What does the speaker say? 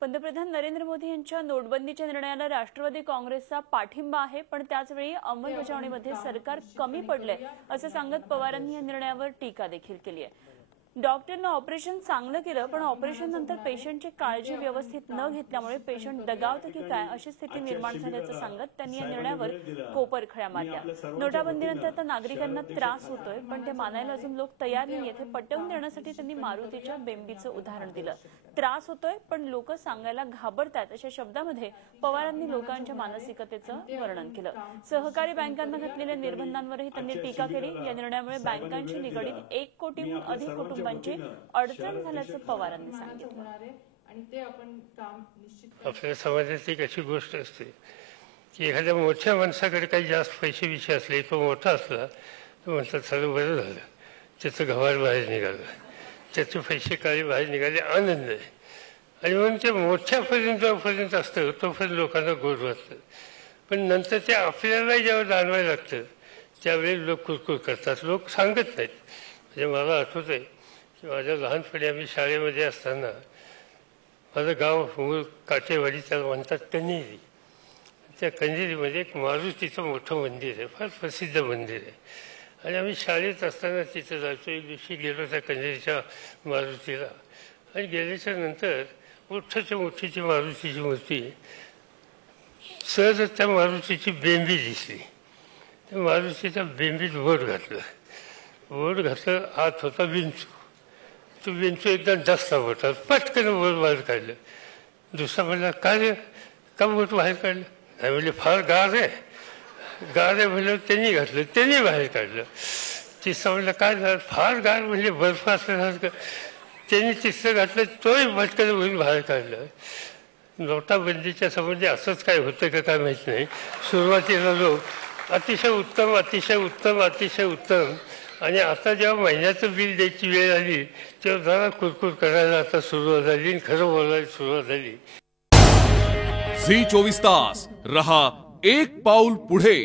पंतप्रधान नरेंद्र मोदी यांच्या नोटबंदीच्या निर्णयाला राष्ट्रवादी काँग्रेसचा पाठिंबा आहे, पण त्याचवेळी अंमलबजावणीमध्ये सरकार कमी पडले असं सांगत पवारांनी या निर्णयावर टीका देखील केली आहे। डॉक्टरने ऑपरेशन चांगलं केलं, पण ऑपरेशन नंतर पेशंटची काळजी व्यवस्थित न घेतल्यामुळे पेशंट दगावतं की काय अशी स्थिती निर्माण झाल्याचं सांगत त्यांनी या निर्णयावर कोपरखळ्या मारल्या। नोटाबंदीनंतर आता नागरिकांना त्रास होतोय, पण ते मानायला अजून लोक तयार नाहीयेत हे पटवून देण्यासाठी त्यांनी मारुतीच्या बेंबीचं उदाहरण दिलं। त्रास होतोय पण लोक सांगायला घाबरतात अशा शब्दामध्ये पवारांनी लोकांच्या मानसिकतेचं वर्णन केलं। सहकारी बँकांना घातलेल्या निर्बंधांवरही त्यांनी टीका केली। या निर्णयामुळे बँकांशी निगडीत 1 कोटीहून अधिक कुटुंबांची अडचण झाल्याचं पवारांनी सांगितलं। आपल्या समाजात एक अशी गोष्ट असते की एखाद्या मोठ्या माणसाकडे काही जास्त पैसे विषय असले, तो मोठा असला तर म्हणतात सगळं बरं झालं, त्याचं गव्हार बाहेर निघालं, त्याचे पैसे काळी बाहेर निघाले, आनंद आहे। आणि म्हणून ते मोठ्यापर्यंत असतं तोपर्यंत लोकांना गोड वाटतं, पण नंतर ते आपल्याला जेव्हा जाणवायला लागतं त्यावेळी लोक कुरकुर करतात, लोक सांगत नाहीत। म्हणजे मला आठवत आहे की माझ्या लहानपणी आम्ही शाळेमध्ये असताना माझं गाव मूळ काटेवाडी, त्याला म्हणतात कन्हेरी। त्या कन्हेरीमध्ये एक मारुतीचं मोठं मंदिर आहे, फार प्रसिद्ध मंदिर आहे। आणि आम्ही शाळेत असताना तिथं जायचो। एक दिवशी गेलो त्या कन्हेरीच्या मारुतीला, आणि गेल्याच्या नंतर मोठ्याच्या मोठीची मारुतीची मूर्ती, सहजच त्या मारुतीची बेंबी दिसली। त्या मारुतीच्या बेंबीत बोट घातलं, आत होता विंचू। तो विंचू एकदम जास्त बोटात पटकन बोट बाहेर काढलं। दुसरा म्हणला, का रे, का बोट बाहेर काढलं? नाही म्हणजे फार गार आहे म्हणलं, त्यांनी बाहेर काढलं। तिसरा म्हणलं, काय झालं? फार गार म्हणजे बर्फ असल्यासारखं, त्यांनी तिसरं घातलं, तोही पटकन बोलून बाहेर काढलं। नोटाबंदीच्या संबंधी असंच काय होतं का काय माहीत नाही। सुरुवातीला लोक अतिशय उत्तम, आणि आता जेव्हा महिन्याचं बिल द्यायची वेळ आली तेव्हा जरा कुरकुर करायला आता सुरुवात झाली, खरं बोलायला सुरुवात झाली। झी 24 तास रहा एक पाऊल पुढे।